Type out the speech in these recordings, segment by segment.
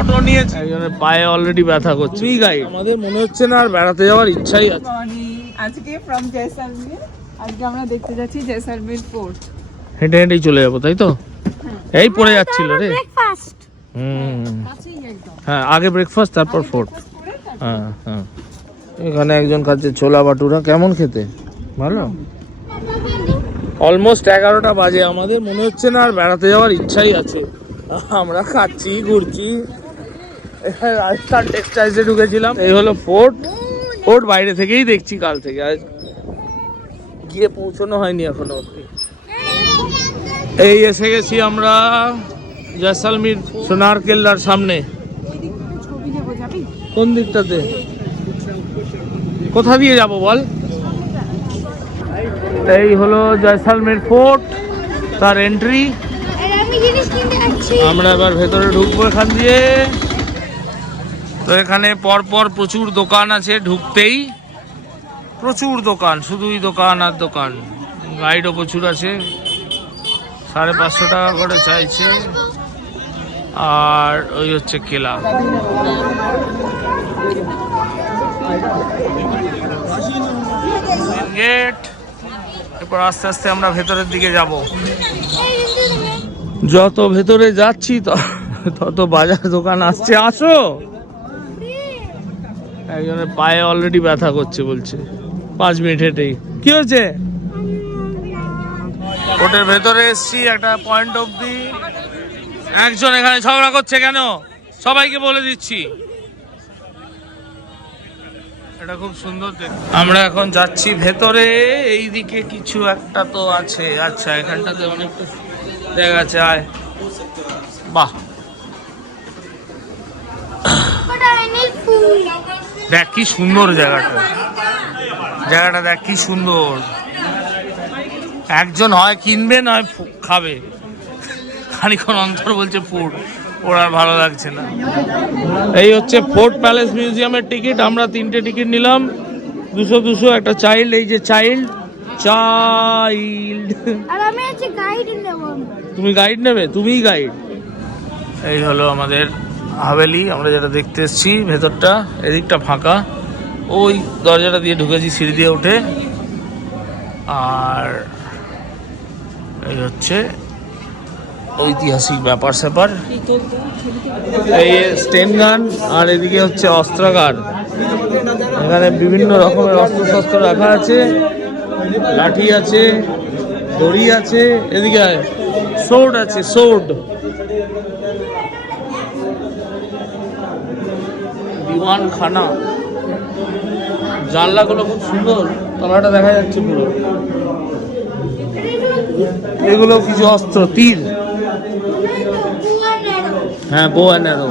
Auto নিয়েছি, একজনের পায়ে অলরেডি ব্যথা করছে। তুমি গাইড, আমাদের মনে হচ্ছে না আর বেড়াতে যাওয়ার ইচ্ছাই আছে। আজকে ফ্রম জয়সালমের, আজকে আমরা দেখতে যাচ্ছি জয়সালমের ফোর্ট। হেঁটে হেঁটেই চলে যাবো, তাই তো? এই পড়ে যাচ্ছিল রে। হ্যাঁ, আগে ব্রেকফাস্ট তারপর ফোর্ট। হ্যাঁ হ্যাঁ, এখানে একজন খাচ্ছে ছোলা বাটুরা। কেমন খেতে? ভালো। অলমোস্ট 11টা বাজে, আমাদের মনে হচ্ছে না আর বেড়াতে যাওয়ার ইচ্ছাই আছে। আমরা খাচ্ছি, ঘুরছি। রাজস্থান টেক্সটাইলসে ঢুকেছিলাম। এই হলো ফোর্ট। ফোর্ট বাইরে থেকেই দেখছি কাল থেকে, আজ গিয়ে পৌঁছানো হয়নি এখনো অব্দি। এই এসে গেছি আমরা জয়সালমীর সোনার কেল্লার সামনে। কোন দিকটাতে? কোথা দিয়ে যাব বল? এই হলো জয়সালমীর ফোর্ট, তার এন্ট্রি। আমরা এবার ভেতরে ঢুকবো এখান দিয়ে। তো এখানে পরপর প্রচুর দোকান আছে, ঢুকতেই প্রচুর দোকান, শুধুই দোকান আর দোকান। গাইডও প্রচুর আছে, 550 টাকা করে চাইছে। আর ওই হচ্ছে কেলা। গেট। এরপর আস্তে আস্তে আমরা ভেতরের দিকে যাব। যত ভেতরে যাচ্ছি তত বাজার দোকান আসছে। আসো। একজনের পায়ে অলরেডি ব্যথা করছে, বলছে 5 মিনিট হেঁটেই। কি হয়েছে? ওটার ভেতরে এসছি একটা পয়েন্ট অবধি। একজন এখানে ঝগড়া করছে কেন, সবাইকে বলে দিচ্ছি। এটা খুব সুন্দর দেখতে। আমরা এখন যাচ্ছি ভেতরে। এইদিকে কিছু একটা তো আছে। আচ্ছা, এখানটাতে অনেকটা জায়গা আছে। আয়, বাহ, দেখ কি সুন্দর জায়গাটা। জায়গাটা দেখ কি সুন্দর। একজন হয় কিনবে নয় খাবে। খানিক্ষণ অন্তর বলছে ফুড, ওর আর ভালো লাগছে না। এই হচ্ছে ফোর্ট প্যালেস মিউজিয়ামের টিকিট। আমরা 3টে টিকিট নিলাম, 200 একটা চাইল্ড। এই যে চাইল্ড। তুমি গাইড নেবে? তুমিই গাইড। এই হলো আমাদের হাভেলি, আমরা যেটা দেখতে এসেছি। ভেতরটা এদিকটা ফাঁকা, ওই দরজাটা দিয়ে ঢুকেছি সিঁড়ি দিয়ে উঠে। আর এই হচ্ছে ঐতিহাসিক ব্যাপার স্যাপার। এই স্টেন গান, আর এদিকে হচ্ছে অস্ত্রাগার। এখানে বিভিন্ন রকমের অস্ত্র শস্ত্র রাখা আছে। লাঠি আছে, দড়ি আছে, এদিকে সোর্ড আছে, সোর্ড। দিওয়ান খানা। জানলাগুলো খুব সুন্দর, তলাটা দেখা যাচ্ছে পুরো। এগুলো কিছু অস্ত্র, তীর। হ্যাঁ, বো অ্যান্ড অ্যারো।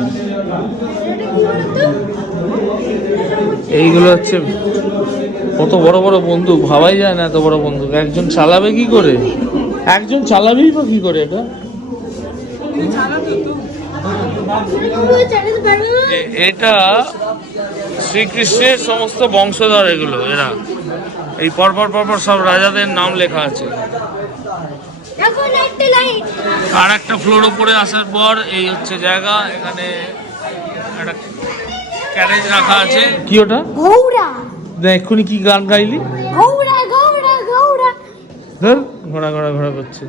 এইগুলো হচ্ছে কত বড় বড় বন্দুক, ভাবাই যায় না এত বড় বন্দুক। একজন চালাবে কি করে? একজন চালাবেই বা কি করে এটা? এটা শ্রীকৃষ্ণের সমস্ত বংশধর এগুলো। এরা এই পরপর পরপর সব রাজাদের নাম লেখা আছে। আর একটা ফ্লোর উপরে আসার পর এই হচ্ছে জায়গা। এখানে একটা ক্যারেজ রাখা আছে। কি ওটা? এক্ষুনি কি গান গাইলি? ঘোড়া ঘোড়া ঘোড়া করছে।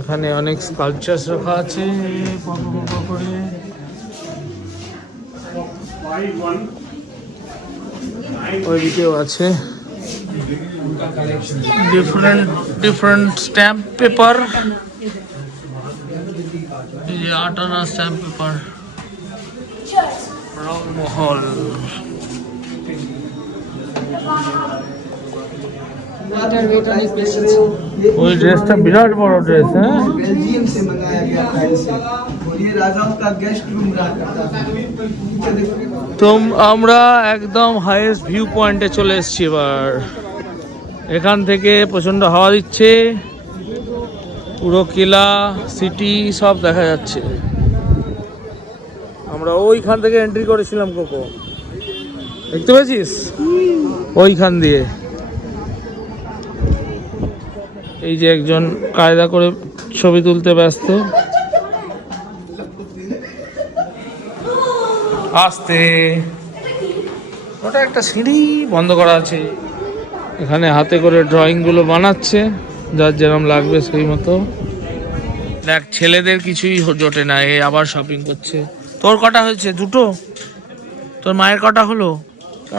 এখানে অনেক স্কাল্পচার্স রাখা আছে। ওইদিকেও আছে ডিফারেন্ট স্ট্যাম্প পেপার। 8 আনা স্ট্যাম্প পেপার। রংমহল। ওই ড্রেসটা বিরাট বড় ড্রেস। হ্যাঁ, बेल्जियम से मंगाया गया था इसे, और ये राजाओं का गेस्ट रूम रहा करता था। তো আমরা একদম হাইয়েস্ট ভিউ পয়েন্টে চলে এসেছি এবার। এখান থেকে প্রচন্ড হাওয়া দিচ্ছে, পুরো কিলা সিটি সব দেখা যাচ্ছে। আমরা ওইখান থেকে এন্ট্রি করেছিলাম, কোকো দেখতে পেয়েছিস? ওইখান দিয়ে এই যে একজন কায়দা করে ছবি তুলতে ব্যস্ত। আস্তে, ওটা একটা সিঁড়ি বন্ধ করা আছে, এখানে হাতে করে ড্রয়িং গুলো বানাচ্ছে, যার যেরকম লাগবে সেই মতো। দেখ ছেলেদের কিছুই জোটে না, এ আবার শপিং করছে। তোর কটা হয়েছে? দুটো। তোর মায়ের কটা হলো?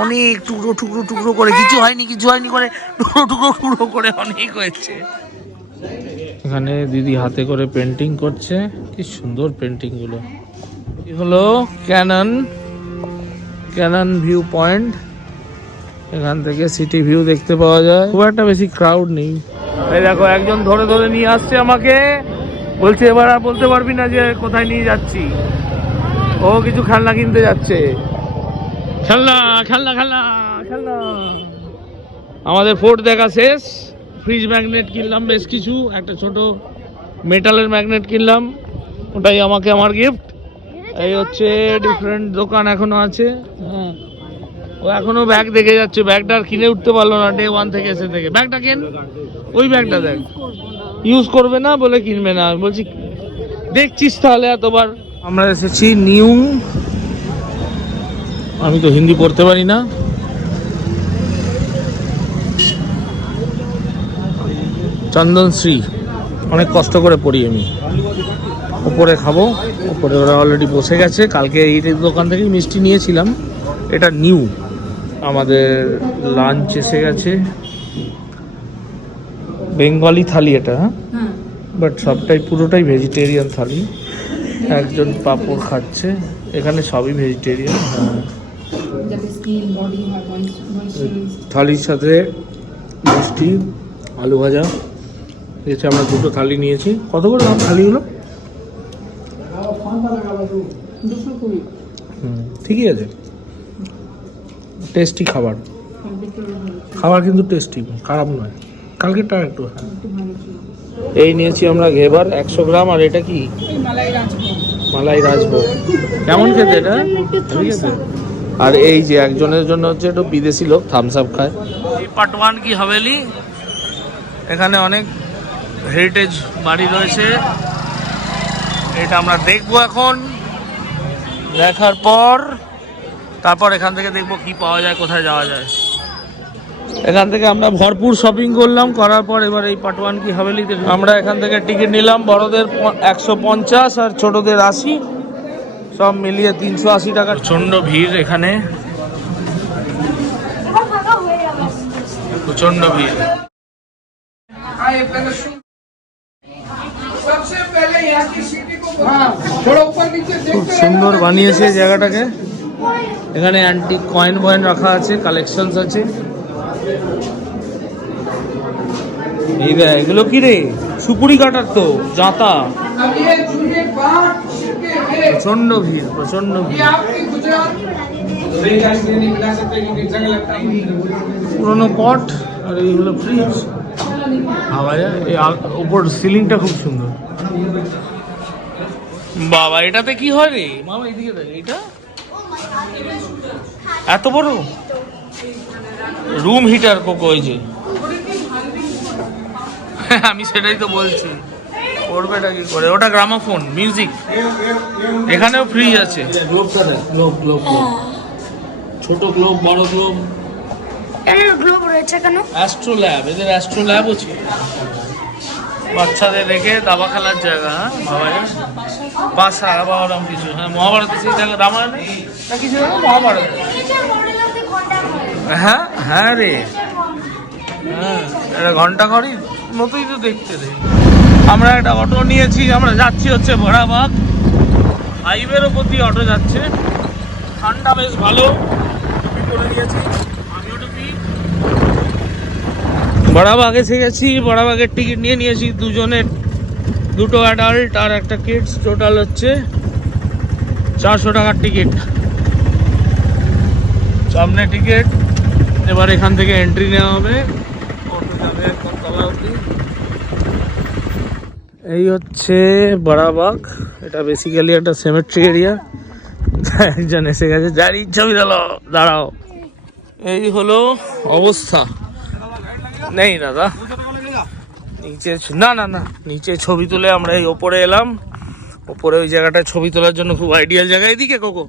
অনেক টুকরো টুকরো টুকরো করে, কিছু হয়নি কিছু হয়নি করে টুকরো টুকরো টুকরো করে অনেক হয়েছে। এখানে দিদি হাতে করে পেন্টিং করছে, কি সুন্দর পেন্টিং গুলো। এই হলো ক্যানন ভিউ পয়েন্ট, এখান থেকে সিটি ভিউ দেখতে পাওয়া যায়। খুব একটা বেশি ক্রাউড নেই। এই দেখো একজন ধরে ধরে নিয়ে আসছে আমাকে, বলছে এবার আর বলতে পারবি না যে কোথায় নিয়ে যাচ্ছি। ও কিছু খেলনা কিনতে যাচ্ছে। খেলনা খেলনা খেলনা খেলনা। আমাদের ফোর্ট দেখা শেষ। ফ্রিজ ম্যাগনেট কিনলাম বেশ কিছু, একটা ছোট মেটালের ম্যাগনেট কিনলাম, ওটাই আমাকে আমার গিফট। এই হচ্ছে ডিফারেন্ট দোকান এখনো আছে। হ্যাঁ, ও এখনো ব্যাগ দেখে যাচ্ছে, ব্যাগটা আর কিনে উঠতে পারলো না ডে 1 থেকে এসে থেকে। ব্যাগটা কেন, ওই ব্যাগটা দেখ, ইউজ করবে না বলে কিনবে না। আমি বলছি দেখছিস তাহলে এতবার। আমরা এসেছি নিউ, আমি তো হিন্দি পড়তে পারি না, চন্দনশ্রী, অনেক কষ্ট করে পড়ি আমি। ওপরে খাবো, ওপরে ওরা অলরেডি বসে গেছে। কালকে এই দোকান থেকেই মিষ্টি নিয়েছিলাম, এটা নিউ। আমাদের লাঞ্চ এসে গেছে, বেঙ্গলি থালি এটা, বাট সবটাই পুরোটাই ভেজিটেরিয়ান থালি। একজন পাঁপড় খাচ্ছে, এখানে সবই ভেজিটেরিয়ান। থালির সাথে মিষ্টি, আলু ভাজা দিয়েছে। আমরা দুটো থালি নিয়েছি। কত করে দাম থালিগুলো? ঠিকই আছে, টেস্টি খাবার, খাবার কিন্তু টেস্টি, খারাপ নয়। কালকেরটা একটু এই নিয়েছি আমরা ঘেবার 100 গ্রাম। আর এটা কি? মালাই রাজভোগ। কেমন খেতে এটা? ঠিক আছে। আর এই যে একজনের জন্য হচ্ছে একটু বিদেশি লোক থামস আপ খায়। এই পাটওয়ান কি হাভেলি, এখানে অনেক হেরিটেজ বাড়ি রয়েছে। এটা আমরা দেখবো এখন, দেখার পর তারপর এখান থেকে দেখবো কি পাওয়া যায়, কোথায় যাওয়া যায়। এখান থেকে আমরা ভরপুর শপিং করলাম, করার পর এবার এই পাটওয়ান কি হাভেলিতে আমরা এখান থেকে টিকিট নিলাম। বড়দের 150 আর ছোটদের 80, সব মিলিয়ে 380 টাকা। প্রচন্ড ভিড় এখানে, প্রচন্ড ভিড়। খুব সুন্দর বানিয়েছে জায়গাটাকে। এখানে অ্যান্টিক কয়েন বয়েন রাখা আছে, কালেকশনস আছে। এই দেখ, এগুলো কি রে? সুপুরি কাটার তো জাতা। প্রচন্ড ভিড়, প্রচন্ড ভিড়। পুরোনো পট, আর এইগুলো ফ্রিজ। হাওয়া যায়, এই উপর সিলিংটা খুব সুন্দর। বাবা, এটাতে কি হয় রে মামা? এইদিকে দেখ, এটা এত বড় রুম হিটার কোকো, ওই যে আমি সেটাই তো বলছি, করবেটা কি করে? ওটা গ্রামোফোন মিউজিক। এখানেও ফ্রিজ আছে। গ্লোব গ্লোব গ্লোব, ছোট গ্লোব, বড় গ্লোব। গ্লোব রয়েছে কেন? অ্যাস্ট্রো ল্যাব, এদের অ্যাস্ট্রো ল্যাব আছে। বাচ্চাদের রেখে দাবা খেলার জায়গা। হ্যাঁ বাবা, বাসা বা ওরকম কিছু। হ্যাঁ, মহাভারতে সেই জায়গা, রামায়ণে না কিছু, মহাভারত। হ্যাঁ হ্যাঁ রে, হ্যাঁ এটা ঘন্টা ঘড়ির মতোই তো দেখতে রে। আমরা একটা অটো নিয়েছি, আমরা যাচ্ছি হচ্ছে ভরাবাগ। হাইওয়ের ওপর দিয়ে অটো যাচ্ছে, ঠান্ডা বেশ ভালো। টুপি পরে নিয়েছি, আমিও টুপি। বড়াবাগ এসে গেছি। বড়াবাগের টিকিট নিয়ে নিয়েছি দুজনের, দুটো অ্যাডাল্ট আর একটা কিডস। টোটাল হচ্ছে 400 টাকার টিকিট, সামনে টিকিট। এবার এখান থেকে এন্ট্রি নেওয়া হবে, অটো যাবে তলা অবধি। এই হচ্ছে বড়াবাগ, এটা বেসিক্যালি একটা সেমেট্রি এরিয়া। একজন এসে গেছে, যার ইচ্ছা দাঁড়াও। এই হলো অবস্থা। নেই দাদা, নিচে না না না নিচে ছবি তুলে আমরা এই ওপরে এলাম। ওপরে ওই জায়গাটায় ছবি তোলার জন্য খুব আইডিয়াল জায়গা। এদিকে কোকো,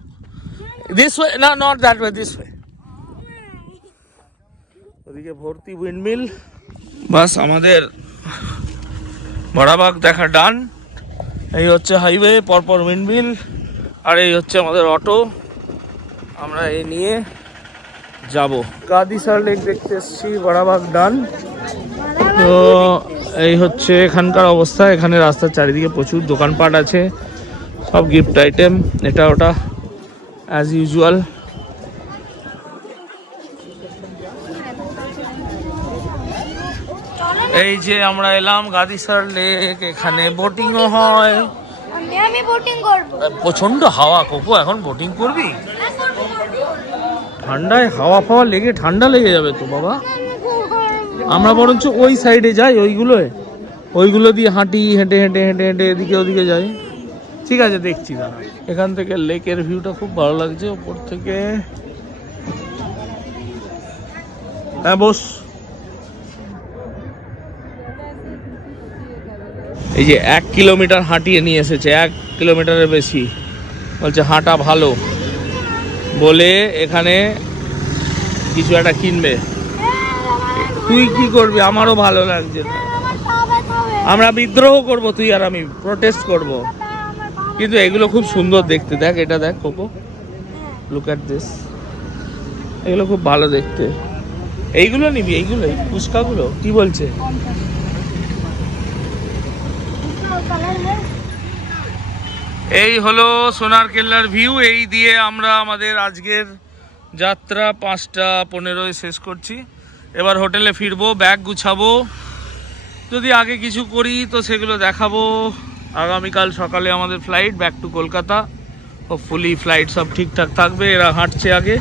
দিস ওয়ে, না not that way, this way. ওদিকে ভর্তি উইন্ডমিল। বাস আমাদের বড়াবাগ দেখা ডান। এই হচ্ছে হাইওয়ে, পরপর উইন্ডমিল, আর এই হচ্ছে আমাদের অটো। আমরা এই নিয়ে যাব গাদিসার লেক দেখতে এসেছি, বড়াবাগ ডান। তো এই হচ্ছে এখানকার অবস্থা। এখানে রাস্তার চারিদিকে প্রচুর দোকানপাট আছে, সব গিফট আইটেম, এটা ওটা অ্যাজ ইউজুয়াল। এই যে আমরা এলাম গাদিসার লেক, এখানে বোটিংও হয়। আমি বোটিং করব। প্রচন্ড হাওয়া কোকো, এখন বোটিং করবি? ঠান্ডায় হাওয়া ফাওয়া লেগে ঠান্ডা লেগে যাবে তো বাবা। আমরা বরঞ্চ ওই সাইডে যাই, ওইগুলো দিয়ে হাঁটি, হেঁটে হেঁটে হেঁটে হেঁটে এদিকে ওদিকে যাই। ঠিক আছে, দেখছি দাঁড়া। এখান থেকে লেকের ভিউটা খুব ভালো লাগছে ওপর থেকে। হ্যাঁ বস। এই যে 1 কিলোমিটার হাঁটিয়ে নিয়ে এসেছে, 1 কিলোমিটারের বেশি। বলছে হাঁটা ভালো বলে এখানে কিছু একটা কিনবে। তুই কি করবি? আমারও ভালো লাগছে না। আমরা বিদ্রোহ করব, তুই আর আমি প্রোটেস্ট করব। কিন্তু এগুলো খুব সুন্দর দেখতে। দেখ এটা দেখ কোকো, লুক অ্যাট দিস। এগুলো খুব ভালো দেখতে। এইগুলো নিবি? এইগুলো এই ফুচকাগুলো কি বলছে? এই হলো সোনার কেল্লার ভিউ। এই দিয়ে আমরা আমাদের আজকের যাত্রা 5:15 শেষ করছি। এবার হোটেলে ফিরবো, ব্যাগ গুছাবো। যদি আগে কিছু করি তো সেগুলো দেখাবো। আগামীকাল সকালে আমাদের flight back to Kolkata. Hopefully flight সব ঠিকঠাক থাকবে। এরা হাঁটছে আগে।